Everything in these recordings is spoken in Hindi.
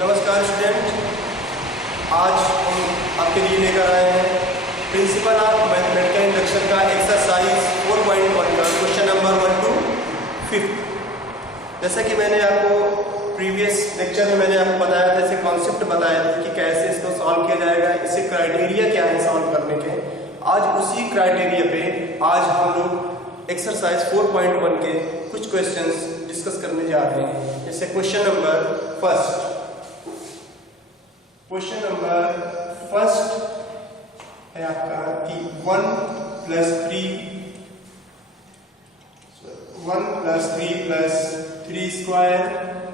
नमस्कार स्टूडेंट, आज हम आपके लिए लेकर आए हैं प्रिंसिपल ऑफ मैथमेटिकल इंडक्शन का एक्सरसाइज 4.1 का क्वेश्चन नंबर 1 to 5। जैसा कि मैंने आपको प्रीवियस लेक्चर में मैंने आपको बताया था, इसे कॉन्सेप्ट बताया था कि कैसे इसको सॉल्व किया जाएगा, इससे क्राइटेरिया क्या है सॉल्व करने के। आज उसी क्राइटेरिया पे आज हम लोग एक्सरसाइज 4.1 के कुछ क्वेश्चंस डिस्कस करने जा रहे हैं। जैसे क्वेश्चन नंबर फर्स्ट है आपका कि 1 plus 3 square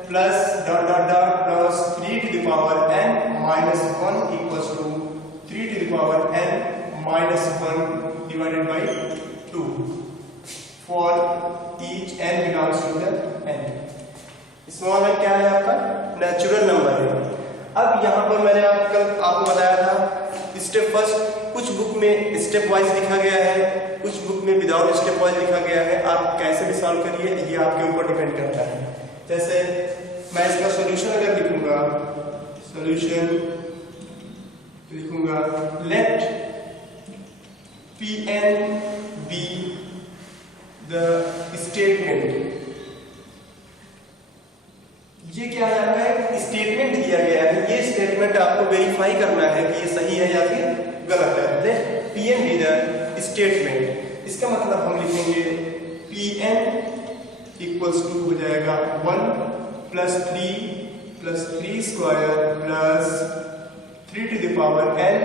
plus dot dot dot plus 3 to the power n minus 1 equals to 3 to the power n minus 1 divided by 2 for each n belongs to the n। Small n क्या है आपका? नेचुरल नंबर है। अब यहाँ पर मैंने आपको बताया था स्टेप फर्स्ट, कुछ बुक में स्टेप वाइज लिखा गया है, कुछ बुक में विदाउट स्टेप वाइज लिखा गया है। आप कैसे भी सॉल्व करिए, ये आपके ऊपर डिपेंड करता है। जैसे मैं इसका सॉल्यूशन अगर लिखूंगा, let Pn be the statement. ये क्या है आपका? एक स्टेटमेंट दिया गया है, ये स्टेटमेंट आपको वेरीफाई करना है कि ये सही है या फिर गलत है। Let Pn be the statement, इसका मतलब हम लिखेंगे Pn इक्वल्स टू हो जाएगा 1 plus 3 square plus 3 to the power n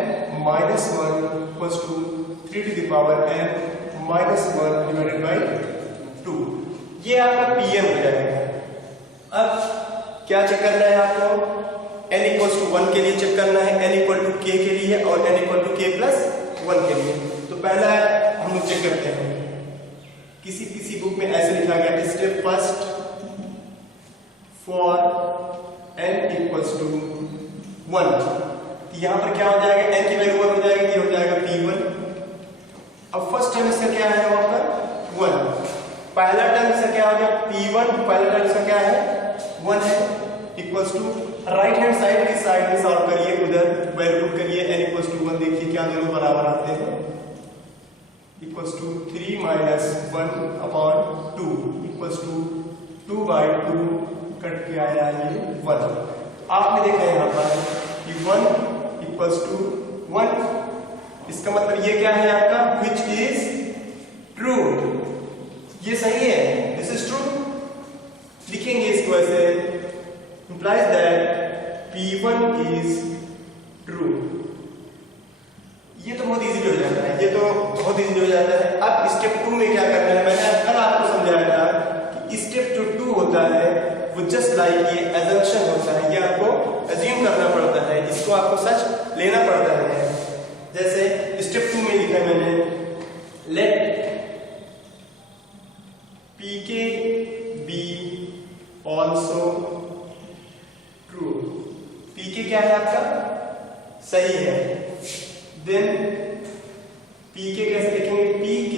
minus 1 equals to 3 to the power n minus 1 divided by 2। ये आपका Pn हो जाएगा। अब क्या चेक करना है आपको? n इक्वल्स टू 1 के लिए चेक करना है, n इक्वल टू k के लिए और n equal to k plus 1 के लिए। तो पहला हम लोग चेक करते हैं। किसी बुक में ऐसे लिखा गया step first for n equals to 1। यहाँ पर क्या हो जाएगा? n की वैल्यू 1 हो जाएगी, ये हो जाएगा P1। अब फर्स्ट टर्म इसका क्या है वहां पर? 1। पहला टर्म इसका क्या हो गया? P1। पहला टर्म इसका क्या है? 1 है। Equals to right hand side की साइड में सॉल्व करिए, उधर वैल्यू पुट करिए, n इक्वल्स टू 1। देखिए क्या दोनों बराबर आते हैं। Equals to 3 minus 1 upon 2 equals to 2 by 2 cut के आया ये 1। आपने देखा यहाँ पर कि 1 इक्वल्स टू 1, इसका मतलब ये क्या है आपका? which is true, ये सही है, this is true। लिखेंगे इसको ऐसे, implies that P1 is true। ये तो बहुत इजीली हो जाता है, ये तो बहुत इजीली हो जाता है। अब स्टेप 2 में क्या करना है? मैंने कल आपको समझाया था कि स्टेप जो 2 होता है वो जस्ट लाइक ये assumption होता है, ये आपको assume करना पड़ता है, इसको आपको सच लेना पड़ता है। जैसे स्टेप 2 में लिखा मैंने late Pk be also true। Pk क्या है आपका? सही है। देन Pk कैसे लिखेंगे? Pk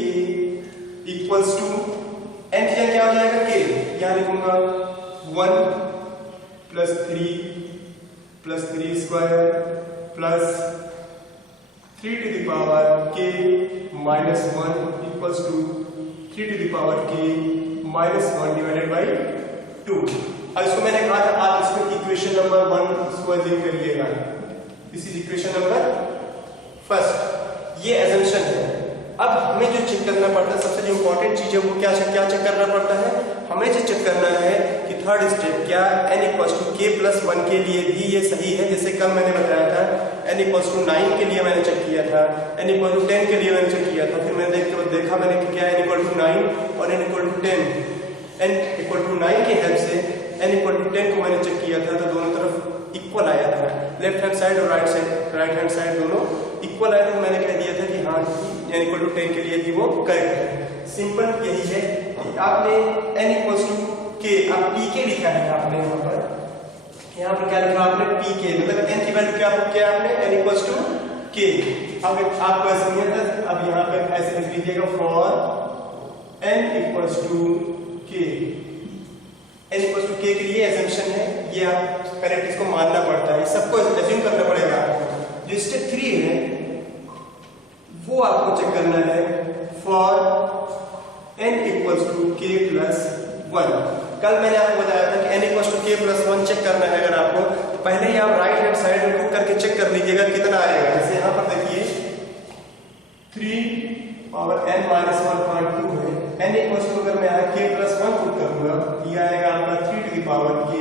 इक्वल्स टू n की जगह क्या हो जाएगा? k। यहां लिखूंगा 1 plus 3 square plus 3 to the power k minus 1 equals to 3 to the power k minus 1 divided by 2। अब इसको मैंने कहा था आप इसको इक्वेशन नंबर 1 इसको अज्यूम करिएगा। This is equation number first, ये assumption है। अब हमें जो चेक करना पड़ता है, सबसे जो इंपॉर्टेंट चीज है वो क्या चेक करना पड़ता है? हमें जो चेक करना है कि थर्ड स्टेप क्या n equals to k plus 1 के लिए भी ये सही है। जैसे कल मैंने बताया था n इक्वल्स टू 9 के लिए मैंने चेक किया था, n इक्वल टू 10 के लिए मैंने चेक किया था। फिर मैंने देखा मैंने कि क्या n इक्वल टू 9 और n equal to 10, n equal to 9 की हेल्प से n इक्वल टू 10 को मैंने चेक किया था, तो दोनों तरफ इक्वल आया था। लेफ्ट हैंड साइड और राइट हैंड साइड दोनों इक्वल आया था। मैंने कह दिया था कि हाँ n इक्वल टू 10 के लिए भी वो करेक्ट है। सिंपल यही है कि आपने n इक्वल्स टू k, आप Pk लिखा है आपने यहाँ पर क्या लिखा आपने? Pk मतलब n की वैल्यू क्या आपने? n equals to k। अब आपको ऐसे नहीं आता, अब यहाँ पर ऐसे लिख लीजिएगा for n equals to k। n equals to k के लिए assumption है ये आप करेक्ट इसको मानना पड़ता है, सबको एज्यूम करना पड़ेगा आपको। जो स्टेप 3 है वो आपको चेक करना है for n equals to k plus 1। कल मैंने आपको बताया था कि n equals to k plus 1 check करना है। अगर आपको पहले ही आप राइट हैंड साइड में पुट करके चेक कर लीजिएगा कितना आएगा। जैसे यहाँ पर देखिए 3 पावर n माइनस 1/2 है। n इक्वल्स टू अगर मैं यहाँ k प्लस 1 पुट करूंगा ये आएगा आपका 3 to the power k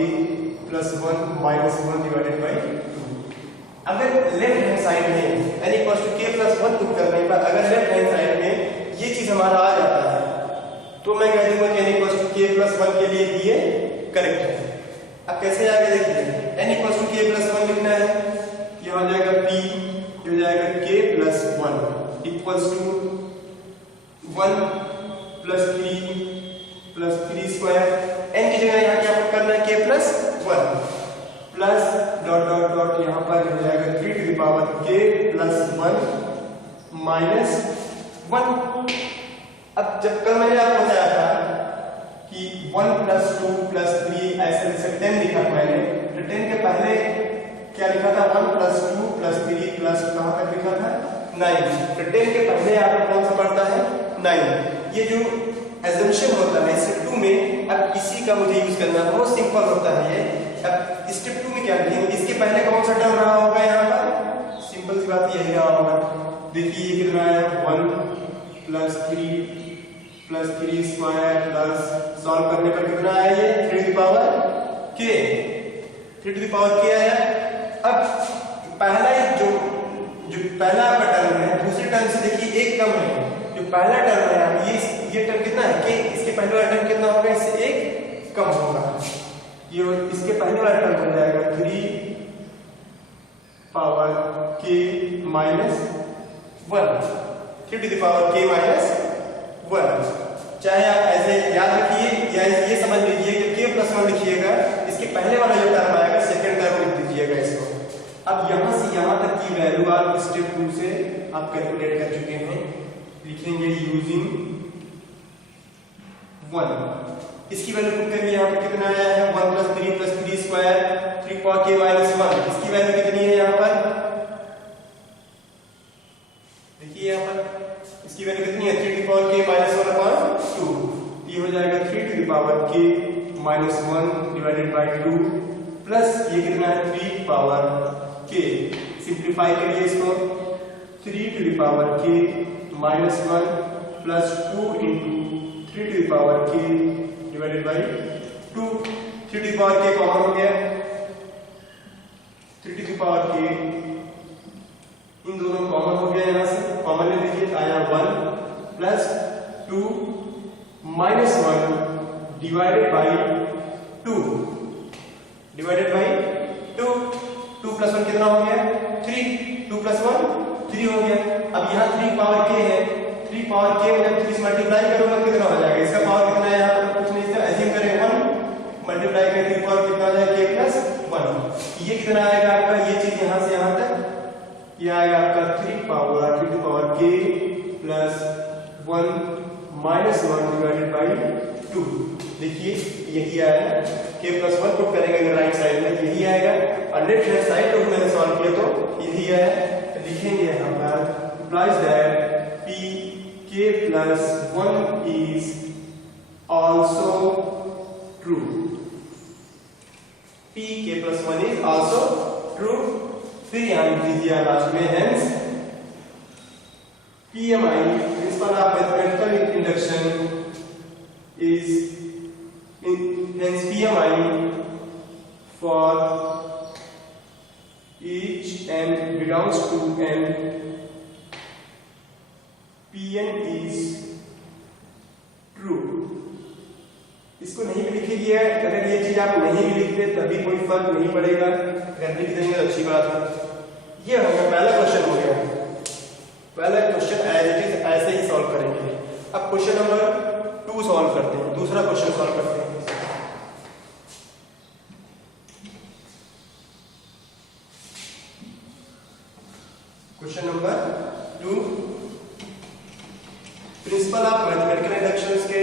plus 1 minus 1 divided by 2। अगर लेफ्ट हैंड साइड में n equals to k plus 1 put करने पर अगर लेफ्ट हैंड साइड में ये चीज हमारा आ जाता है तो मैं कह दूंगा कि n equals to k plus 1 के लिए ये करेक्ट है। अब कैसे आगे देखिए, n equals to k plus 1 लिखना है, ये हो जाएगा p, ये हो जाएगा k plus 1 equals to 1 plus 3 square. n की जगह यहाँ क्या पुट करना है, k plus 1 plus dot dot dot यहाँ पर हो जाएगा 3 to the power k plus 1 minus 1। अब जब कल मैंने आपको बताया था कि 1 प्लस 2 प्लस 3 ऐसे जैसे 10 लिखा था मैंने, तो 10 के पहले क्या लिखा था 1 प्लस 2 प्लस 3 प्लस कहाँ तक लिखा था 9। तो 10 के पहले आपको कौन सा पड़ता है 9। ये जो एजम्पशन होता है स्टेप 2 में, अब इसी का मुझे यूज करना है, बहुत सिंपल होता है ये। अब स्टेप 2 में क्या लिखेंगे, इसके पहले कौन सा टर्म रहा होगा यहाँ पर, सिंपल सी बात यही रहा होगा। देखिए ये कितना है 1 प्लस 3 स्क्वायर प्लस सॉल्व करने पर कितना आया ये 3 टू द पावर k आया। अब पहला जो पहला आपका टर्म है दूसरे टर्म से देखिए एक कम है। जो पहला टर्म है ये टर्म कितना है k, इसके पहले वाला टर्म कितना होगा, इससे एक कम होगा। ये इसके पहले वाला टर्म हो जाएगा 3 power k minus 1, 3 to the power k minus 1। चाहे आप ऐसे याद रखिए या ये समझ लीजिए कि k प्लस 1 लिखिएगा, इसके पहले वाला जो टर्म आएगा सेकंड टर्म लिख दीजिएगा इसको। अब यहां से यहां तक की वैल्यू आप स्टेप 2 से आप कैलकुलेट कर चुके हैं। लिखेंगे यूजिंग 1, इसकी वैल्यू पुट करिए। यहाँ पे कितना आया है 1 plus 3 square 3 power k minus 1, इसकी वैल्यू कितनी है यहाँ पर देखिए, यहाँ पर इसकी वैल्यू कितनी है 3 to the power k minus 1/2। ये हो जाएगा 3 to the power k minus 1 divided by 2 plus ये कितना है 3 पावर k। सिंप्लीफाई करिए इसको, 3 to the power k minus 1 plus 2 into 3 to the power k divided by 2। 3 to the power k common हो गया, 3 टू द पावर k इन दोनों कॉमन हो गया, यहां से कॉमन ले लीजिए, आया 1 plus 2 minus 1 divided by 2 2 plus 1 कितना हो गया 3, 2 प्लस 1 3 हो गया। अब यहाँ 3 पावर k है, 3 पावर k में जब 3 से मल्टीप्लाई करूंगा कितना हो जाएगा, इसका पावर कितना है यहाँ पर कुछ नहीं, इसका एज्यूम करें 1 मल्टीप्लाई करें 3 पावर कितना हो जाएगा k प्लस 1। ये कितना आएगा आपका, ये चीज यहाँ से यहाँ तक ये आएगा आपका 3 to power k plus 1 minus 1 divided by 2। देखिए यही आया, k प्लस 1 पुट करेंगे अगर राइट साइड में यही आएगा, और लेफ्ट हैंड साइड तो मैंने सॉल्व किया तो यही आया। लिखेंगे यहाँ पर implies that p k plus 1 is also true, p k plus 1 is also true। फिर यहां लिख दीजिए लास्ट में hence PMI principle of mathematical induction is hence PMI for each n belongs to n Pn is true। इसको नहीं भी लिखिए, अगर ये चीज आप नहीं भी लिखते तभी कोई फर्क नहीं पड़ेगा, अगर लिख देंगे तो अच्छी बात है। ये हो गया पहला क्वेश्चन हो गया, पहला क्वेश्चन एज इट इज ऐसे ही सॉल्व करेंगे। अब क्वेश्चन नंबर 2 सॉल्व करते हैं, दूसरा क्वेश्चन सॉल्व करते हैं। Question number 2 principle of mathematical inductions के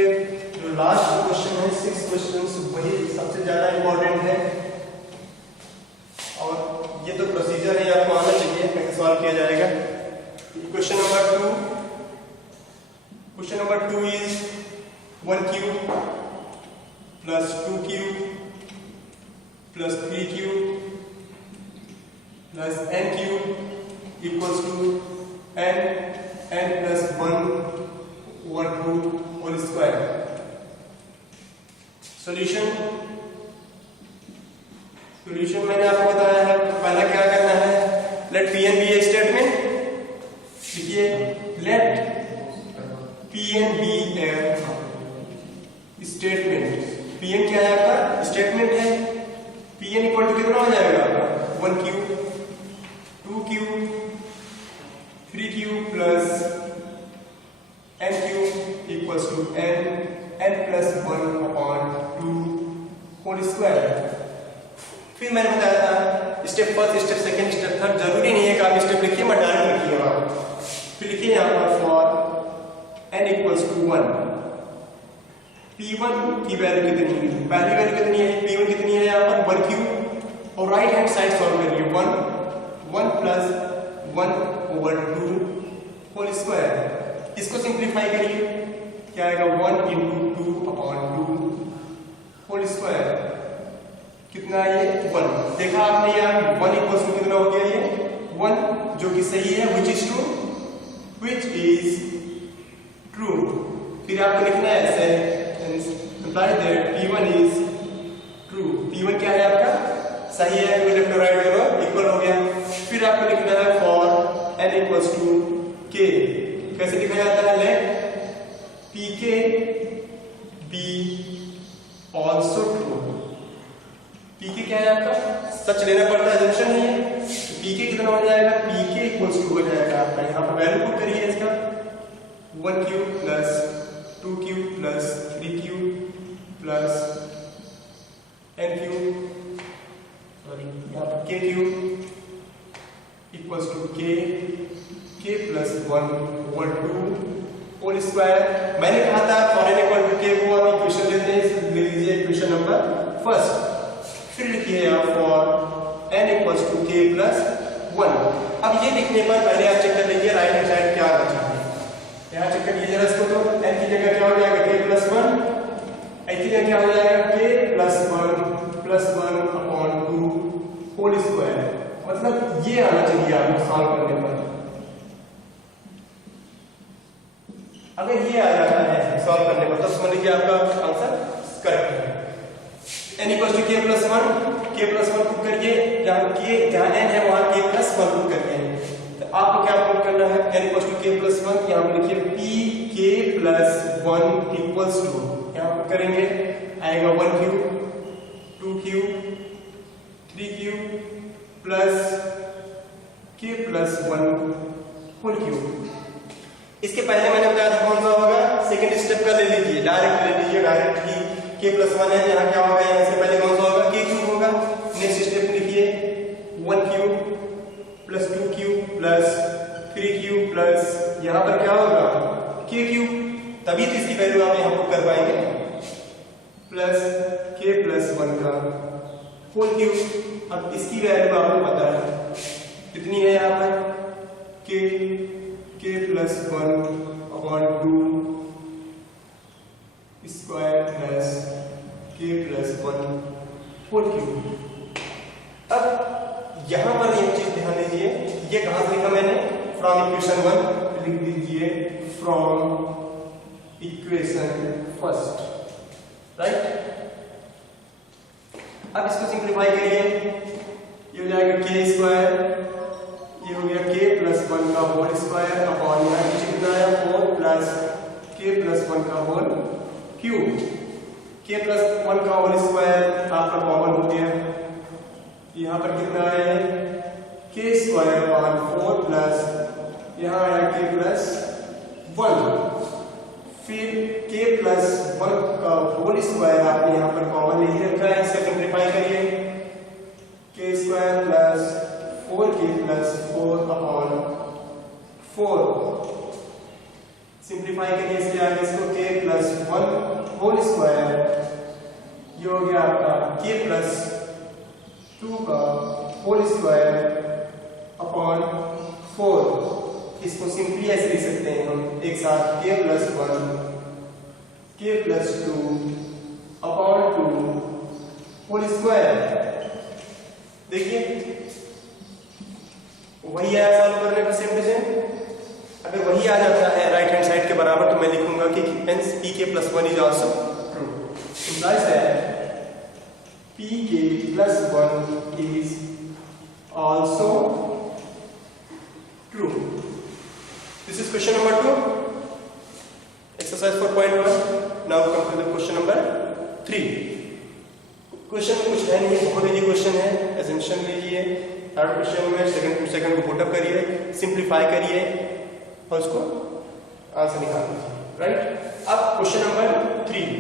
जो लास्ट क्वेश्चन है 6 क्वेश्चंस वही सबसे ज्यादा इंपॉर्टेंट है। तो प्रोसीजर है, आपको आना चाहिए कैसे सॉल्व किया जाएगा। Question number 2 is 1 cube plus 2 cube plus 3 cube plus n cube equals to n plus 1 over 2 whole square। Solution मैंने आपको बताया है, पहला क्या करना है, let Pn be a statement. देखिए let Pn be a statement. Pn क्या है आपका, स्टेटमेंट है। Pn इक्वल टू कितना हो जाएगा आपका, 1 cube 2 cube 3 cube plus n cube equals to n plus 1 upon 2 whole square. फिर मैंने बताया था step first, step second, step third, जरूरी नहीं है कि आप स्टेप लिखिए, मत डायरेक्ट लिखिए आप। फिर लिखिए यहाँ पर for n equals to 1, P1 की वैल्यू कितनी है, पहली वैल्यू कितनी है, P1 कितनी है यहाँ पर 1 क्यूब, और राइट हैंड साइड सॉल्व करिए 1 प्लस 1 ओवर 2 होल स्क्वायर। इसको सिंप्लीफाई करिए, क्या आएगा 1 इंटू 2 अपॉन 2 होल स्क्वायर। कितना है ये 1, देखा आपने यार 1 इक्वल्स टू कितना हो गया, ये 1 जो कि सही है, विच इज ट्रू। फिर आपको लिखना है ऐसे, imply that P1 is true। P1 क्या है आपका, सही है, लेफ्ट और राइट दोनों इक्वल हो गया। फिर आपको लिखना है for n equals to k। कैसे लिखा जाता है, let Pk be also true। Pk क्या है आपका, सच लेना पड़ता है, जंक्शन नहीं है। Pk कितना हो जाएगा, Pk इक्वल्स टू हो जाएगा आपका, यहाँ पर वैल्यू पुट करिए इसका 1 cube plus 2 cube plus 3 cube plus n cube, sorry यहाँ पर k cube equals to k plus 1 over 2 whole square. मैंने कहा था for n equal to k को आप इक्वेशन लेते हैं, ले लीजिए इक्वेशन नंबर फर्स्ट। फिर लिखिए आप for n equals to k plus 1। अब ये लिखने पर पहले आप चेक कर लीजिए राइट हैंड साइड क्या आना चाहिए, यहाँ चेक कर लीजिए जरा इसको, तो n की जगह क्या हो जाएगा, k प्लस 1, ऐसी जगह क्या हो जाएगा, k plus 1 upon 2 whole square. मतलब ये आना चाहिए आपको सॉल्व करने पर। अगर ये आ जाता है सॉल्व करने पर तो समझ लीजिए आपका आंसर करेक्ट है। n equals to k plus 1 put करिए, जहां n है वहां k प्लस 1 पुट करिए। तो आपको क्या पुट करना है, n equals to k plus 1, यहां पर लिखिए Pk प्लस 1 इक्वल्स टू, यहां पुट करेंगे आएगा 1 cube 2 cube 3 cube plus k plus 1 whole cube. इसके पहले मैंने बताया था कौन सा होगा, सेकंड स्टेप का ले लीजिए, डायरेक्ट ले लीजिए, डायरेक्ट ही k प्लस 1 है, यहाँ क्या होगा, यहाँ से पहले कौन सा होगा, k क्यूब होगा। नेक्स्ट स्टेप लिखिए 1 cube plus 2 cube plus 3 cube plus यहाँ पर क्या होगा k क्यूब, तभी तो इसकी वैल्यू आप यहाँ पुट कर पाएंगे, प्लस k प्लस 1 का होल क्यूब। अब इसकी वैल्यू आपको पता है कितनी है, यहाँ पर k plus 1 upon 2 square plus k plus 1 whole cube. अब यहां पर एक चीज ध्यान दीजिए, ये कहां से लिखा मैंने, फ्रॉम इक्वेशन 1, लिख दीजिए फ्रॉम इक्वेशन फर्स्ट, राइट। अब इसको सिंप्लीफाई करिए, ये हो जाएगा k स्क्वायर, ये हो गया k प्लस 1 का होल स्क्वायर अपॉन यहाँ नीचे कितना आया 4 प्लस k प्लस 1 का होल क्यूब। k प्लस 1 का होल स्क्वायर आपका कॉमन हो गया, यहाँ पर कितना आया है k स्क्वायर अपॉन 4 प्लस यहाँ आया k प्लस 1, फिर k प्लस 1 का होल स्क्वायर आपने यहाँ पर कॉमन नहीं रखा है, इसे सिंप्लीफाई करिए, k square plus 4k plus 4 upon 4, simplify करिए इसके आगे इसको, k प्लस 1 होल स्क्वायर, ये हो गया आपका k प्लस 2 का होल स्क्वायर अपॉन 4। इसको सिंपली ऐसे लिख सकते हैं हम एक साथ k plus 1 k plus 2 upon 2 whole square. देखिए वही आया सॉल्व करने पर सेम टू सेम। अगर वही आ जाता है राइट हैंड साइड के बराबर तो मैं लिखूंगा कि hence pk plus 1 is also true. Implies that pk plus 1 is also true. This is question number 2, exercise 4.1। Now come to the question number 3। Question में कुछ है नहीं, बहुत इजी क्वेश्चन है। एजम्पशन लीजिए, थर्ड क्वेश्चन में सेकंड को पुट अप करिए, सिंप्लीफाई करिए और उसको आंसर निकाल दीजिए। राइट, अब question number 3।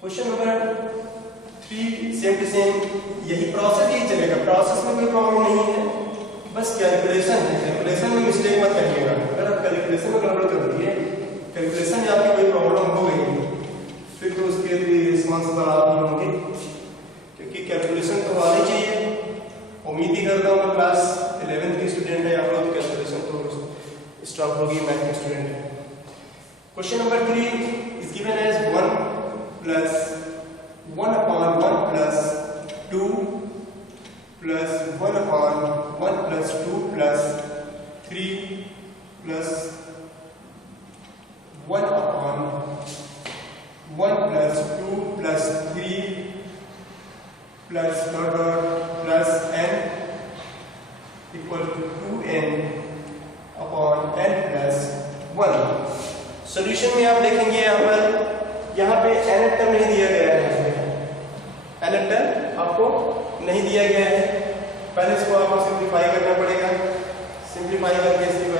Question number 3 same to same यही प्रोसेस ही चलेगा, प्रोसेस में कोई प्रॉब्लम नहीं है, बस कैलकुलेशन है। कैलकुलेशन में मिस्टेक मत करिएगा। अगर आप कैलकुलेशन में गड़बड़ कर दिए, कैलकुलेशन में आपकी कोई प्रॉब्लम हो गई फिर तो उसके लिए रिस्पॉन्सिबल आप ही होंगे, क्योंकि कैलकुलेशन तो आनी चाहिए। उम्मीद ही करता हूँ क्लास 11th के स्टूडेंट है आप लोग, कैलकुलेशन तो स्ट्रॉन्ग होगी, मैथ के स्टूडेंट है। Question number 3 is given as 1 plus 1 upon 1 plus 2 plus 1 upon 1 plus 2 plus 3 plus 1 upon 1 plus 2 plus 3 plus dot dot plus n equal to 2n upon n plus 1। Solution में आप देखेंगे यहाँ पे nth टर्म नहीं दिया गया है, nth टर्म आपको नहीं दिया गया है। पहले इसको आपको सिंप्लीफाई करना पड़ेगा, सिंप्लीफाई करके इसकी